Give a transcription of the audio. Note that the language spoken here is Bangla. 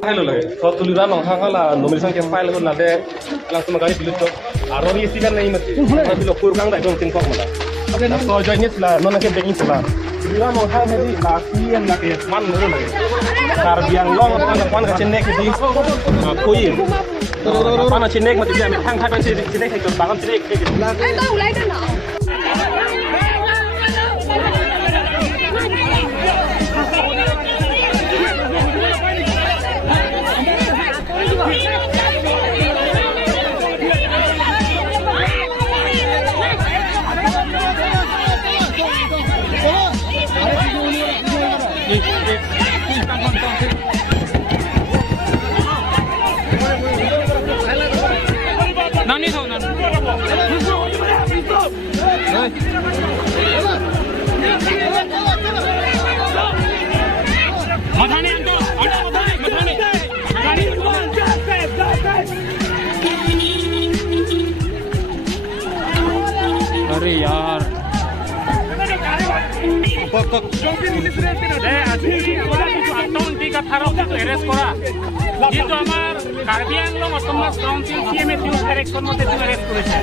Hello lagi. So tulisan orang kalau nominasi yang file itu nanti langsung magari pilih tu. Aror ini sih kan नहीं mesti. Kalau pilih kurang dah dong tingkok mana. So joinnya sila, nona ke banking sila. Tulisan orang ini laki yang laki man itu lagi. Karbiang long apa ke cenek di kui. Apa nak cenek mesti dia ambil hang hai macam cenek hai tu bangun cenek. Anh tôi lấy cái nào? Nani thôi nani. Madani अंदर, madani. अरे यार কিন্তু আমার Karbi Anglong autonomous council CMS correction মধ্যে অ্যারেস্ট করেছে।